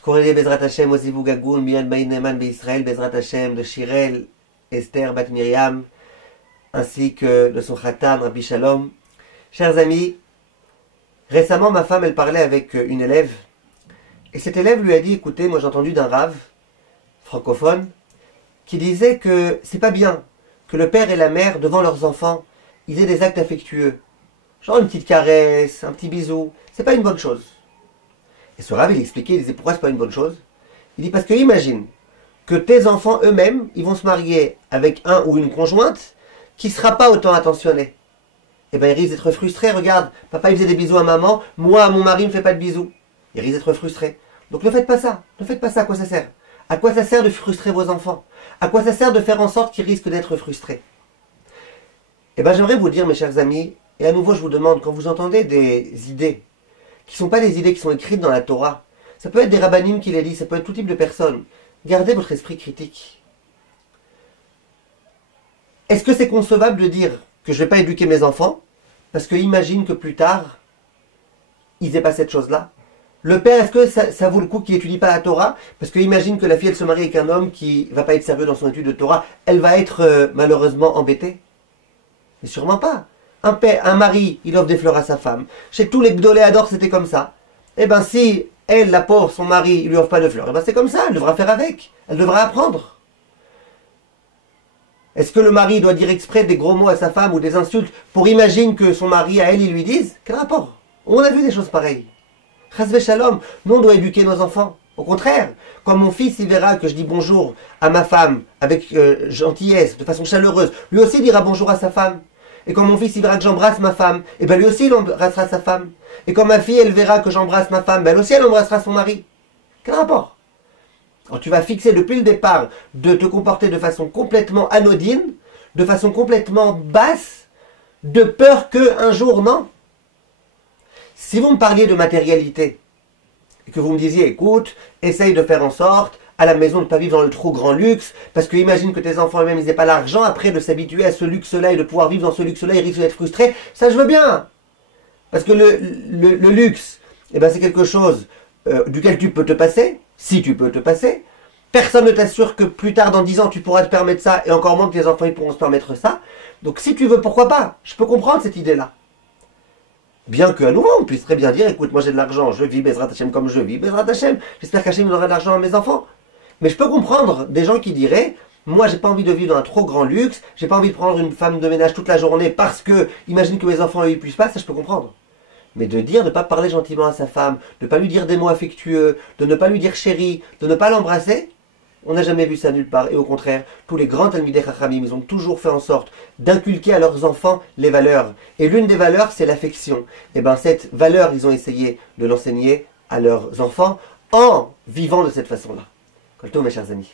Skoreli Bezrat Hashem, Ozivu Gagoun, Mian Baïneman Israël, Bezrat Hashem, de Shirel, Esther, Bat Miriam, ainsi que de son Khatan, Rabbi Shalom. Chers amis, récemment ma femme, elle parlait avec une élève, et cette élève lui a dit, écoutez, moi j'ai entendu d'un rave, francophone, qui disait que c'est pas bien que le père et la mère, devant leurs enfants, ils aient des actes affectueux. Genre une petite caresse, un petit bisou, c'est pas une bonne chose. Et ce rave, il expliquait, il disait pourquoi c'est pas une bonne chose. Il dit parce que imagine que tes enfants eux-mêmes, ils vont se marier avec un ou une conjointe qui sera pas autant attentionné. Et ben ils risquent d'être frustrés, regarde, papa il faisait des bisous à maman, moi mon mari me fait pas de bisous. Ils risquent d'être frustrés. Donc ne faites pas ça, à quoi ça sert? À quoi ça sert de frustrer vos enfants? À quoi ça sert de faire en sorte qu'ils risquent d'être frustrés? Eh bien, j'aimerais vous dire, mes chers amis, et à nouveau je vous demande, quand vous entendez des idées, qui ne sont pas des idées qui sont écrites dans la Torah, ça peut être des rabbanim qui les disent, ça peut être tout type de personnes, gardez votre esprit critique. Est-ce que c'est concevable de dire que je ne vais pas éduquer mes enfants, parce que imagine que plus tard, ils aient pas cette chose-là? Le père, est-ce que ça vaut le coup qu'il n'étudie pas la Torah? Parce que imagine que la fille, elle se marie avec un homme qui va pas être sérieux dans son étude de Torah, elle va être malheureusement embêtée. Mais sûrement pas. Un mari, il offre des fleurs à sa femme. Chez tous les gdoléadors, c'était comme ça. Eh ben si elle, la pauvre, son mari, il lui offre pas de fleurs, eh ben c'est comme ça, elle devra faire avec. Elle devra apprendre. Est-ce que le mari doit dire exprès des gros mots à sa femme ou des insultes pour imaginer que son mari, à elle, il lui dise? Quel rapport? On a vu des choses pareilles. Chasvé shalom, nous on doit éduquer nos enfants. Au contraire, quand mon fils il verra que je dis bonjour à ma femme avec gentillesse, de façon chaleureuse, lui aussi dira bonjour à sa femme. Et quand mon fils il verra que j'embrasse ma femme, et ben lui aussi il embrassera sa femme. Et quand ma fille elle verra que j'embrasse ma femme, ben elle aussi elle embrassera son mari. Quel rapport? Alors tu vas fixer depuis le départ de te comporter de façon complètement anodine, de façon complètement basse, de peur que un jour, non. Si vous me parliez de matérialité, et que vous me disiez, écoute, essaye de faire en sorte, à la maison, de ne pas vivre dans le trop grand luxe, parce que imagine que tes enfants eux-mêmes, ils n'aient pas l'argent, après, de s'habituer à ce luxe-là et de pouvoir vivre dans ce luxe-là, ils risquent d'être frustrés, ça je veux bien. Parce que le luxe, eh ben, c'est quelque chose duquel tu peux te passer, si tu peux te passer. Personne ne t'assure que plus tard, dans 10 ans, tu pourras te permettre ça, et encore moins que tes enfants, ils pourront se permettre ça. Donc si tu veux, pourquoi pas? Je peux comprendre cette idée-là. Bien qu'à nouveau, on puisse très bien dire, écoute, moi j'ai de l'argent, je vis Bezrat Hashem comme je vis Bezrat Hashem, j'espère qu'Hachem donnera de l'argent à mes enfants. Mais je peux comprendre des gens qui diraient, moi j'ai pas envie de vivre dans un trop grand luxe, j'ai pas envie de prendre une femme de ménage toute la journée parce que, imagine que mes enfants ils puissent pas, ça je peux comprendre. Mais de dire, de ne pas parler gentiment à sa femme, de ne pas lui dire des mots affectueux, de ne pas lui dire chérie, de ne pas l'embrasser, on n'a jamais vu ça nulle part. Et au contraire, tous les grands Talmidei Chachamim, ils ont toujours fait en sorte d'inculquer à leurs enfants les valeurs. Et l'une des valeurs, c'est l'affection. Et bien cette valeur, ils ont essayé de l'enseigner à leurs enfants en vivant de cette façon-là. Kolto, mes chers amis.